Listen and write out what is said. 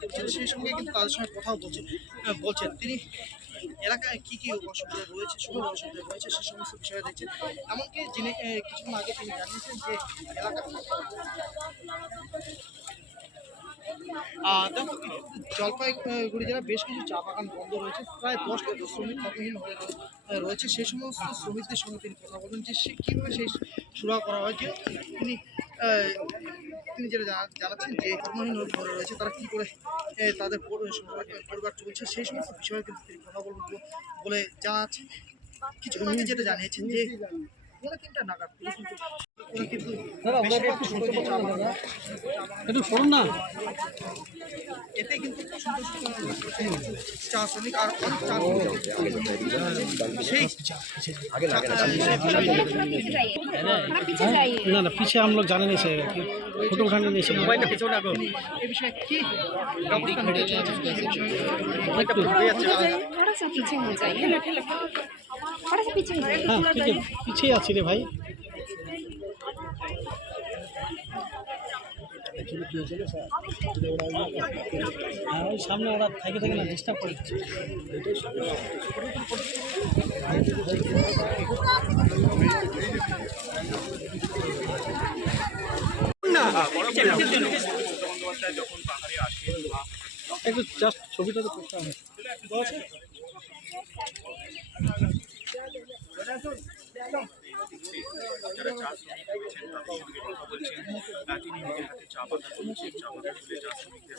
করছেন সেই সঙ্গে কিন্তু তাদের সঙ্গে কথাও বলছেন বলছেন। তিনি এলাকায় কি কি অসুবিধা রয়েছে সুবিধা অসুবিধা রয়েছে, সে সমস্ত বিষয়ে দেখছেন। এমনকি যিনি কিছুক্ষণ আগে তিনি জানিয়েছেন যে এলাকা জলপাইগুড়ি জেলায় বেশ কিছু চা বাগান বন্ধ রয়েছে। প্রায় দশ থেকে শ্রমিক কর্মহীন হয়ে রয়েছে। সেই সমস্ত শ্রমিকদের সঙ্গে তিনি কথা বলেন যে সে কীভাবে সেই সুরাহ করা হয় যে তিনি আহ, তিনি যেটা জানা- জানাচ্ছেন যে কর্মহীন ঘরে রয়েছে তারা কী করে তাদের পরিবার চলছে সেই সমস্ত বিষয়ে কিন্তু তিনি কথা বলব বলে- জানাচ্ছেন। কিছু উনি যেটা জানিয়েছেন যে বেলা তিনটা নাগাদ কিন্তু একটু না। এতে কিন্তু চা শ্রমিক আর অনেক চা শ্রমিক হ্যাঁ, না না পিছিয়ে আমরা জানে নি স্যার ফটো উঠানে নিয়েছে মোবাইলটা পিছে রাখো এই বিষয়ে কি ব্যবস্থা নিতে একটু পিছিয়ে হয়ে যায় হ্যাঁ পিছিয়ে রে ভাই। ওই সামনে ওরা থেকে থেকে না ডিস্টার্ব করে দিচ্ছে। একটু জাস্ট ছবিটা তো করতে হবে যারা চা শ্রমিক তাদের সঙ্গে কথা বলছেন আহ, তিনি নিজের হাতে চা পাতা করছেন চা পাতা শ্রমিকদের